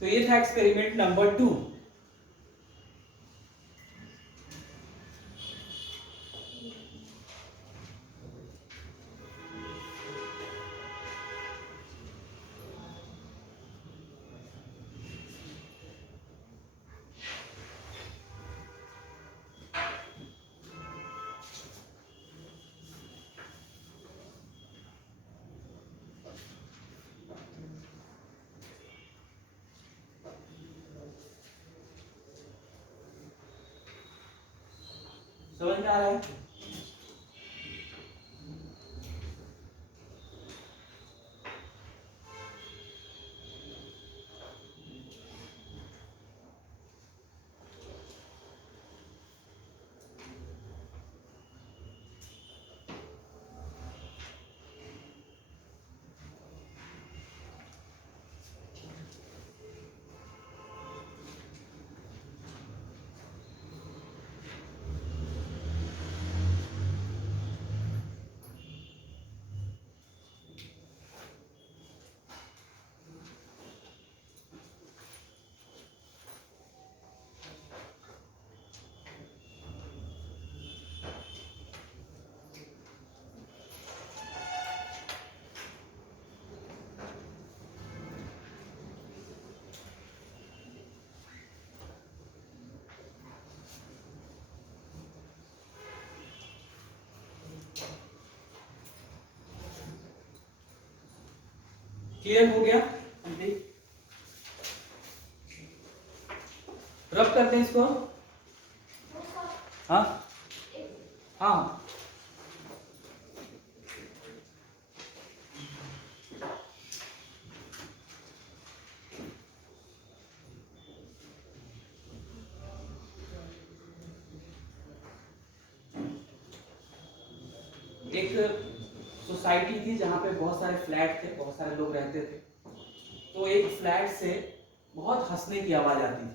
तो ये था एक्सपेरिमेंट नंबर 2। समझ में आ रहा है? क्लियर हो गया? रब करते हैं इसको। हाँ हाँ, एक सोसाइटी थी जहाँ पे बहुत सारे फ्लैट थे, बहुत सारे लोग रहते थे। तो एक फ्लैट से बहुत हंसने की आवाज़ आती थी।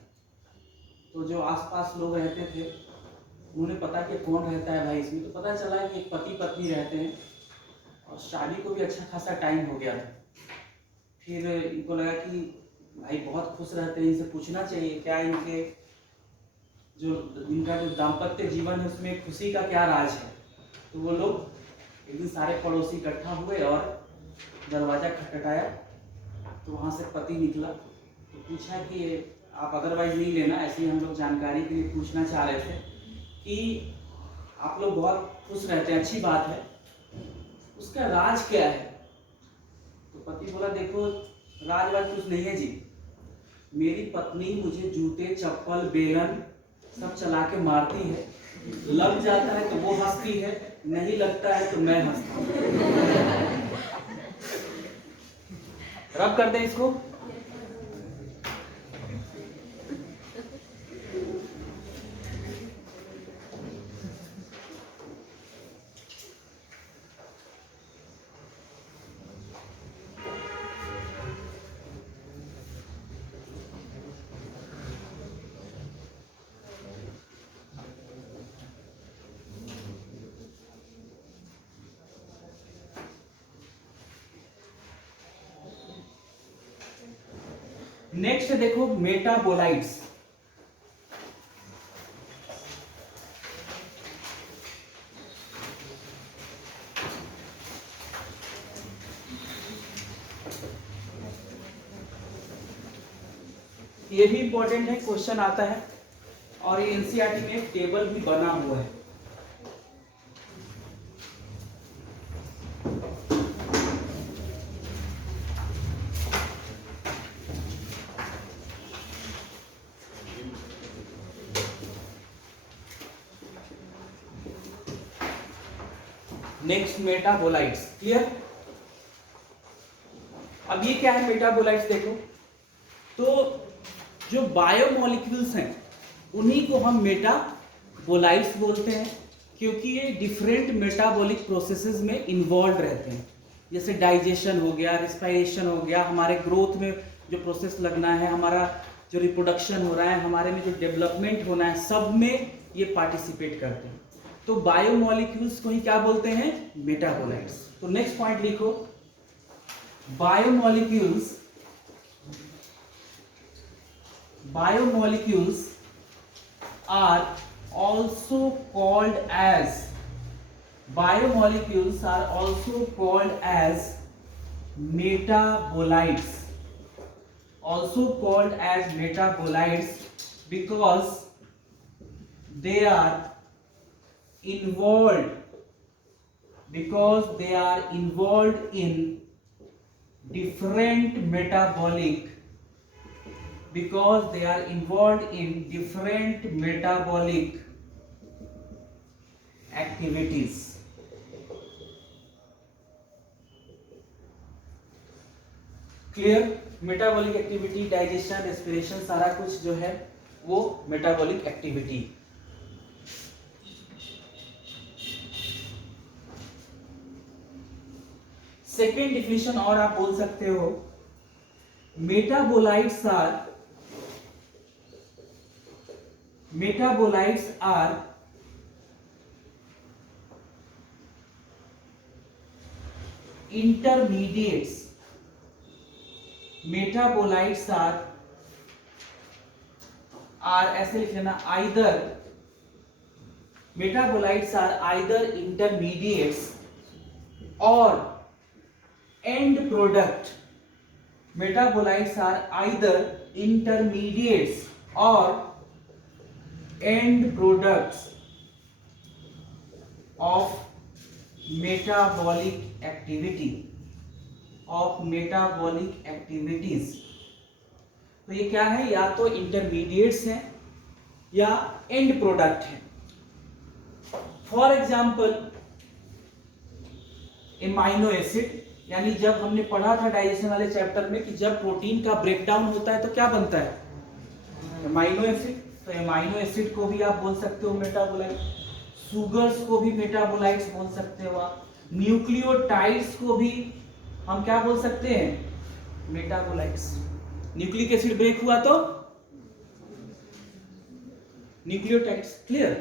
तो जो आसपास लोग रहते थे उन्हें पता कि कौन रहता है भाई इसमें। तो पता चला कि एक पति पत्नी रहते हैं और शादी को भी अच्छा खासा टाइम हो गया था। फिर इनको लगा कि भाई बहुत खुश रहते हैं, इनसे पूछना चाहिए क्या इनके जो इनका जो दाम्पत्य जीवन है उसमें खुशी का क्या राज है। तो वो लोग एक दिन सारे पड़ोसी इकट्ठा हुए और दरवाज़ा खटखटाया। तो वहाँ से पति निकला। तो पूछा कि आप अदरवाइज नहीं लेना, ऐसे ही हम लोग जानकारी के लिए पूछना चाह रहे थे कि आप लोग बहुत खुश रहते हैं, अच्छी बात है, उसका राज क्या है। तो पति बोला देखो राज वाज कुछ नहीं है जी, मेरी पत्नी मुझे जूते चप्पल बेलन सब चला के मारती है, लग जाता है तो वो हंसती है, नहीं लगता है तो मैं हंसता हूँ। रब कर दे इसको। नेक्स्ट देखो मेटाबोलाइट्स। ये भी इंपॉर्टेंट है, क्वेश्चन आता है और ये एनसीईआरटी में एक टेबल भी बना हुआ है। Next metabolites, clear? अब ये क्या है मेटाबोलाइट्स देखो। तो जो बायोमोलिक्यूल्स हैं उन्हीं को हम मेटाबोलाइट्स बोलते हैं, क्योंकि ये डिफरेंट मेटाबॉलिक प्रोसेसेस में इन्वॉल्व रहते हैं। जैसे डाइजेशन हो गया, रिस्पायरेशन हो गया, हमारे ग्रोथ में जो प्रोसेस लगना है, हमारा जो रिप्रोडक्शन हो रहा है, हमारे में जो डेवलपमेंट होना है, सब में ये पार्टिसिपेट करते हैं। तो बायोमोलिक्यूल्स को ही क्या बोलते हैं? मेटाबोलाइट्स। तो नेक्स्ट पॉइंट लिखो, biomolecules biomolecules are also called as metabolites, because they are involved in different metabolic activities. Clear? Metabolic activity, digestion, respiration, सारा कुछ जो है वो मेटाबॉलिक एक्टिविटी। सेकेंड डिफिनेशन और आप बोल सकते हो, metabolites are intermediates. Metabolites are ऐसे लिख लेना, metabolites are either intermediates or end product. Metabolites are either intermediates or end products of metabolic activities. तो ये क्या है? या तो इंटरमीडिएट्स हैं या एंड प्रोडक्ट है। फॉर एग्जाम्पल एमाइनो एसिड, यानी जब हमने पढ़ा था डाइजेशन वाले चैप्टर में कि जब प्रोटीन का ब्रेकडाउन होता है तो क्या बनता है? Amino acid. तो एमाइनो एसिड को भी आप बोल सकते हो मेटाबोलाइट, सुगर्स को भी मेटाबोलाइट्स बोल सकते हो आप, न्यूक्लियोटाइड्स को भी हम क्या बोल सकते हैं? मेटाबोलाइट्स। न्यूक्लिक एसिड ब्रेक हुआ तो न्यूक्लियोटाइड्स। क्लियर?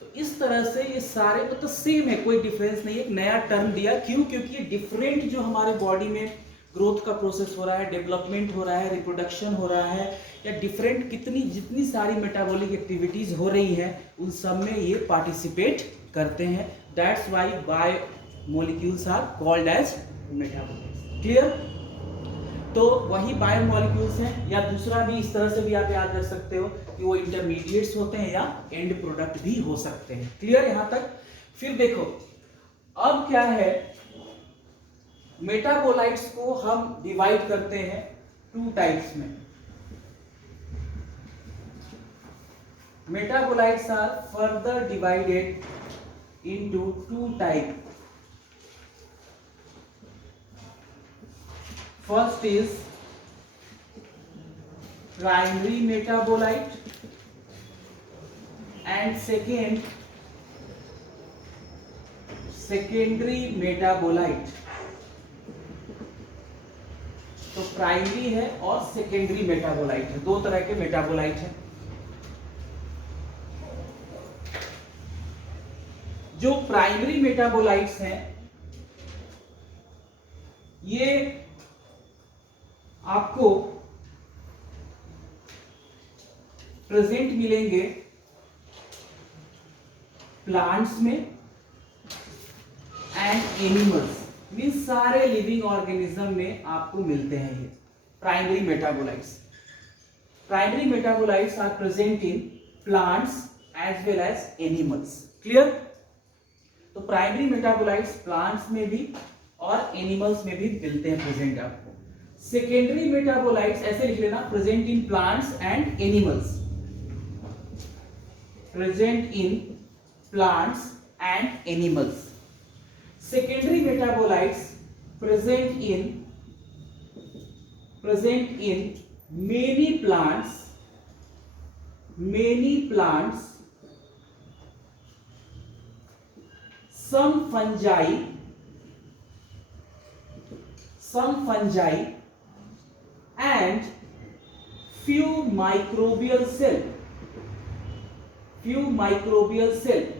तो इस तरह से ये सारे मतलब सेम है, कोई डिफरेंस नहीं है। एक नया टर्म दिया, क्यों? क्योंकि ये डिफरेंट जो हमारे बॉडी में ग्रोथ का प्रोसेस हो रहा है, डेवलपमेंट हो रहा है, रिप्रोडक्शन हो रहा है, या डिफरेंट जितनी सारी मेटाबॉलिक एक्टिविटीज हो रही हैं उन सब में ये पार्टिसिपेट करते हैं। That's why biomolecules are called as metabolites. Clear? तो वही बायोमोलिक्यूल्स हैं, या दूसरा भी इस तरह से भी आप याद रख सकते हो कि वो इंटरमीडिएट्स होते हैं या एंड प्रोडक्ट भी हो सकते हैं। क्लियर यहां तक? फिर देखो अब क्या है, मेटाबोलाइट्स को हम डिवाइड करते हैं टू टाइप्स में। Metabolites are further divided into two type. First is primary metabolite and secondary metabolite. तो प्राइमरी है और सेकेंडरी मेटाबोलाइट है, दो तरह के मेटाबोलाइट हैं। जो प्राइमरी मेटाबोलाइट्स हैं ये आपको प्रेजेंट मिलेंगे प्लांट्स में एंड एनिमल्स, मीन्स सारे लिविंग ऑर्गेनिज्म में आपको मिलते हैं ये primary metabolites. Primary metabolites are present in plants as well as animals. Clear? तो प्राइमरी मेटाबोलाइट्स प्लांट्स में भी और एनिमल्स में भी मिलते हैं प्रेजेंट आपको। सेकेंडरी मेटाबोलाइट्स ऐसे लिख लेना, present in plants and animals. Present in plants and animals. Secondary metabolites present in many plants, some fungi and few microbial cell।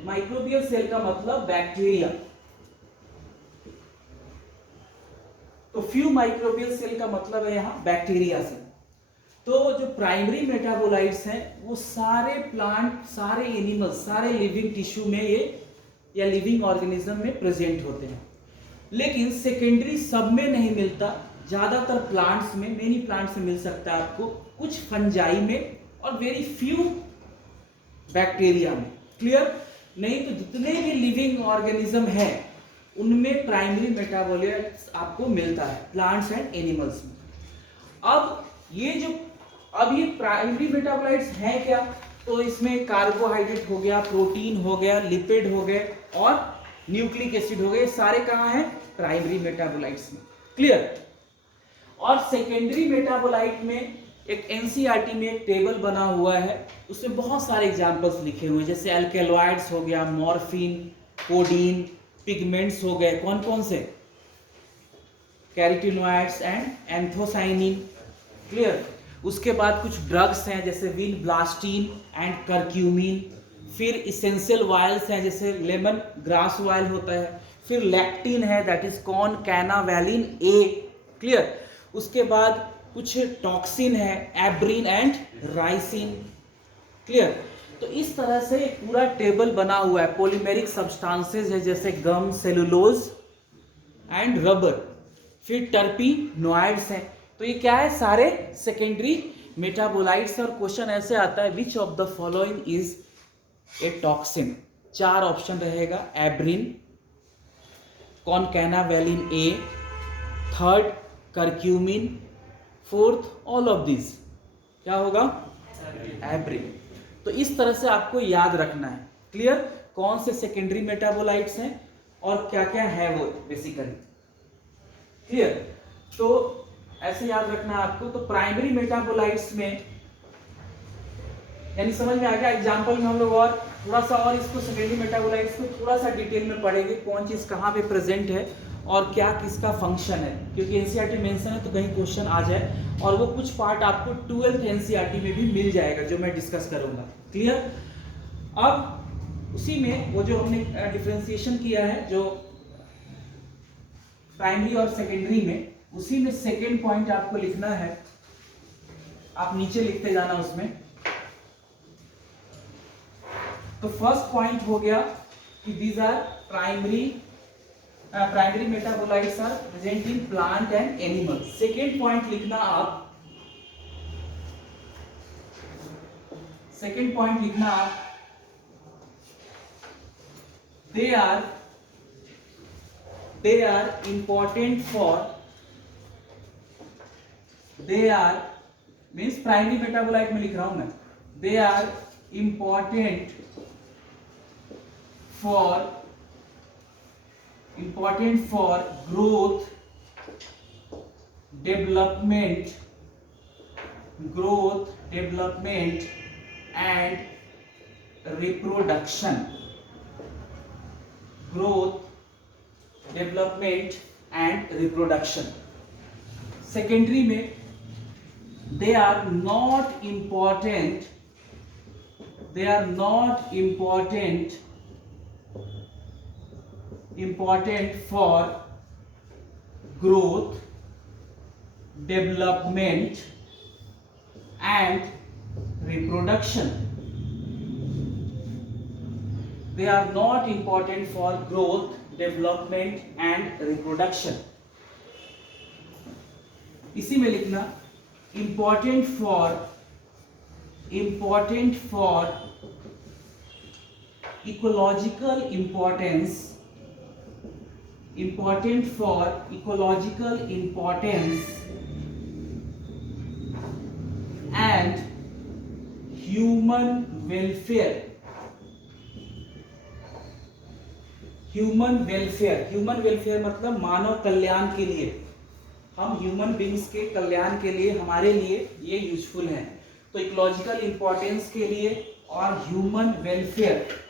Microbial cell का मतलब बैक्टीरिया। तो फ्यू माइक्रोबियल सेल का मतलब है यहां बैक्टीरिया से। तो जो प्राइमरी मेटाबोलाइट्स हैं वो सारे प्लांट, सारे एनिमल्स, सारे लिविंग टिश्यू में ये या लिविंग ऑर्गेनिज्म में प्रेजेंट होते हैं, लेकिन सेकेंडरी सब में नहीं मिलता। ज़्यादातर प्लांट्स में, मेनी प्लांट्स में मिल सकता है आपको, कुछ फंजाई में और वेरी फ्यू बैक्टीरिया में। क्लियर? नहीं तो जितने भी लिविंग ऑर्गेनिज्म है उनमें प्राइमरी मेटाबोलाइट्स आपको मिलता है, प्लांट्स एंड एनिमल्स में। अब ये प्राइमरी मेटाबोलाइट्स हैं क्या? तो इसमें कार्बोहाइड्रेट हो गया, प्रोटीन हो गया, लिपिड हो गए और न्यूक्लिक एसिड हो गए, सारे कहाँ हैं? प्राइमरी मेटाबोलाइट्स में। क्लियर? और सेकेंडरी मेटाबोलाइट में एक एनसीईआरटी में एक टेबल बना हुआ है, उसमें बहुत सारे एग्जांपल्स लिखे हुए हैं, जैसे अल्केलॉइड्स हो गया, मॉर्फिन, कोडीन, पिगमेंट्स हो गए, कौन कौन से? Carotenoids and anthocyanin. क्लियर? उसके बाद कुछ ड्रग्स हैं जैसे विनब्लास्टीन एंड करक्यूमिन, फिर इसेंशियल ऑयल्स हैं जैसे लेमन ग्रास ऑयल होता है, फिर लैक्टिन है that is concanavalin A. Clear? उसके बाद कुछ टॉक्सिन है, एब्रिन एंड राइसिन। क्लियर? तो इस तरह से एक पूरा टेबल बना हुआ है। पॉलीमेरिक सब्सटेंसेस है जैसे गम, सेलुलोज एंड रबर, फिर टर्पीनॉइड्स हैं। तो ये क्या है? सारे सेकेंडरी मेटाबोलाइट्स। और क्वेश्चन ऐसे आता है, which of the following is a toxin? 4 option रहेगा, abrin, concanavalin A, third curcumin, fourth all of this. क्या होगा? एब्रिन। तो इस तरह से आपको याद रखना है। क्लियर? कौन से सेकेंडरी मेटाबोलाइट्स हैं और क्या क्या है वो बेसिकली। क्लियर? तो ऐसे याद रखना है आपको। तो प्राइमरी मेटाबोलाइट्स में यानी समझ में आ गया। एग्जांपल में हम लोग और थोड़ा सा और इसको सेकेंडरी मेटाबोलाइट्स को थोड़ा सा डिटेल में पढ़ेंगे, कौन चीज कहाँ पे प्रेजेंट है और क्या किसका फंक्शन है, क्योंकि एनसीईआरटी मेंशन है तो कहीं क्वेश्चन आ जाए। और वो कुछ पार्ट आपको 12th एनसीईआरटी में भी मिल जाएगा जो मैं डिस्कस करूंगा। क्लियर? अब उसी में वो जो हमने डिफरेंशिएशन किया है जो प्राइमरी और सेकेंडरी में, उसी में सेकेंड पॉइंट आपको लिखना है, आप नीचे लिखते जाना उसमें। तो फर्स्ट पॉइंट हो गया कि these are primary metabolites are present in plant and animal. Second point लिखना आप, सेकेंड पॉइंट लिखना आप, they are important for, they are means primary metabolite में लिख रहा हूं मैं, they are important for growth, development and reproduction. Growth, development and reproduction. Secondary में they are not important for growth, development and reproduction. They are not important for growth, development and reproduction. इसी में लिखना important for ecological importance, and human welfare. Human welfare मतलब मानव कल्याण के लिए, हम human beings के कल्याण के लिए, हमारे लिए ये यूजफुल हैं। तो इकोलॉजिकल इंपॉर्टेंस के लिए और ह्यूमन वेलफेयर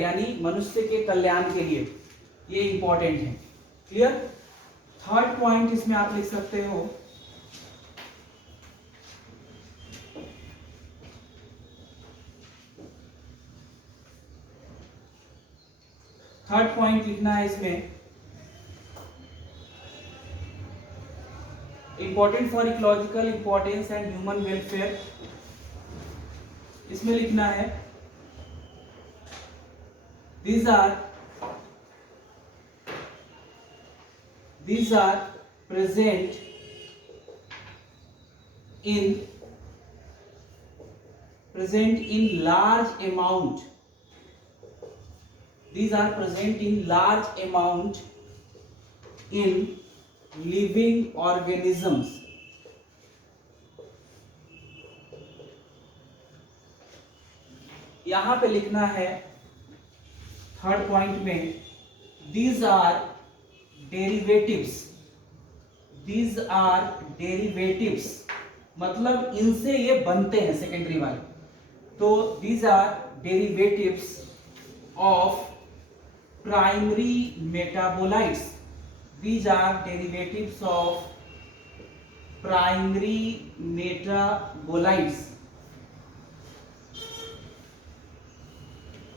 यानी मनुष्य के कल्याण के लिए ये इंपॉर्टेंट है। क्लियर? थर्ड पॉइंट इसमें आप लिख सकते हो, थर्ड पॉइंट लिखना है इसमें, important for ecological importance and human welfare, इसमें लिखना है these are present in large amount. These are present in large amount in living organisms. यहां पे लिखना है थर्ड पॉइंट में these are derivatives. These are derivatives मतलब इनसे ये बनते हैं सेकेंडरी वाले, तो these are derivatives of primary metabolites. These are derivatives of primary metabolites.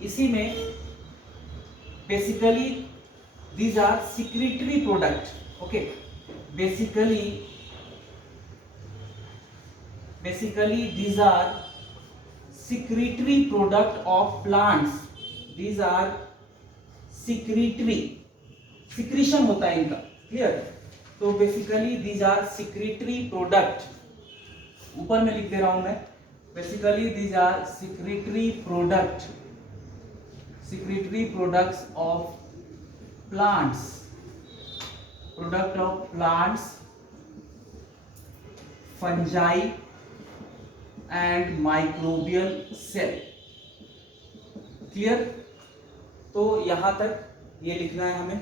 इसी में basically these are secretory product. Okay, basically these are secretory product of plants. These are secretory, secretion होता है इनका, क्लियर? तो basically these are secretory product, ऊपर में लिख दे रहा हूं मैं, basically these are secretory products of plants, product of plants, fungi and microbial cell. Clear? तो यहां तक ये लिखना है हमें।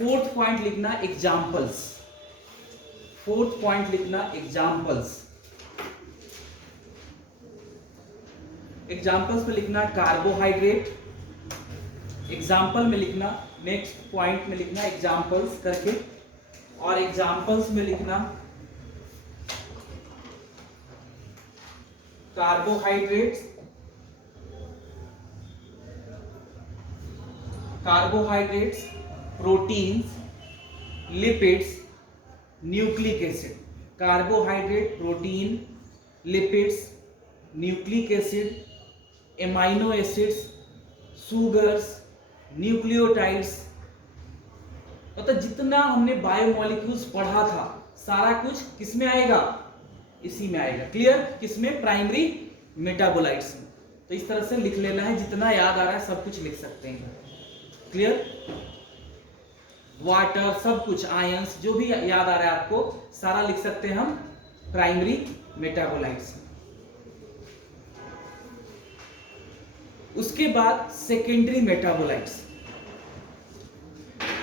फोर्थ पॉइंट लिखना एग्जाम्पल्स। फोर्थ पॉइंट लिखना एग्जाम्पल्स। एग्जाम्पल्स में लिखना कार्बोहाइड्रेट, एग्जाम्पल में लिखना, नेक्स्ट पॉइंट में लिखना एग्जाम्पल्स करके, और एग्जाम्पल्स में लिखना carbohydrates, proteins, lipids, nucleic acid. Carbohydrate, protein, lipids, nucleic acid, amino acids, sugars, nucleotides, मतलब जितना हमने बायोमोलिक्यूल्स पढ़ा था सारा कुछ किसमें आएगा? इसी में आएगा। क्लियर? किसमें? प्राइमरी मेटाबोलाइट्स में। तो इस तरह से लिख लेना है, जितना याद आ रहा है सब कुछ लिख सकते हैं। क्लियर? वाटर, सब कुछ, आयंस, जो भी याद आ रहा है आपको सारा लिख सकते हैं हम प्राइमरी मेटाबोलाइट्स। उसके बाद सेकेंडरी मेटाबोलाइट्स।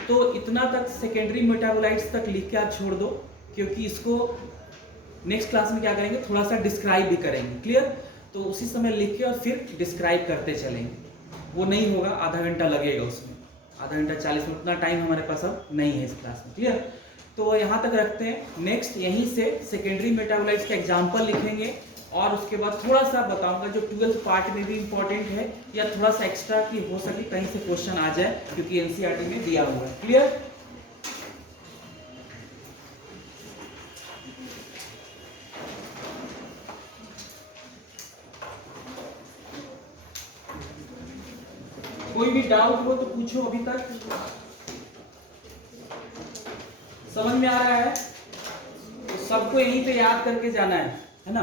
तो इतना तक सेकेंडरी मेटाबोलाइट्स तक लिख के आप छोड़ दो, क्योंकि इसको नेक्स्ट क्लास में क्या करेंगे, थोड़ा सा डिस्क्राइब भी करेंगे। क्लियर? तो उसी समय लिख के और फिर डिस्क्राइब करते चलेंगे। वो नहीं होगा, आधा घंटा लगेगा उसमें, आधा घंटा 40 मिनट, उतना टाइम हमारे पास अब नहीं है इस क्लास में। क्लियर? तो यहाँ तक रखते हैं। नेक्स्ट यहीं से सेकेंडरी मेटाबोलाइट्स का एग्जाम्पल लिखेंगे, और उसके बाद थोड़ा सा बताऊंगा जो 12th पार्ट में भी इंपॉर्टेंट है, या थोड़ा सा एक्स्ट्रा की हो सके कहीं से क्वेश्चन आ जाए, क्योंकि एनसीईआरटी में दिया हुआ है। क्लियर? कोई भी डाउट हो तो पूछो। अभी तक समझ में आ रहा है? तो सबको यहीं पे याद करके जाना है ना?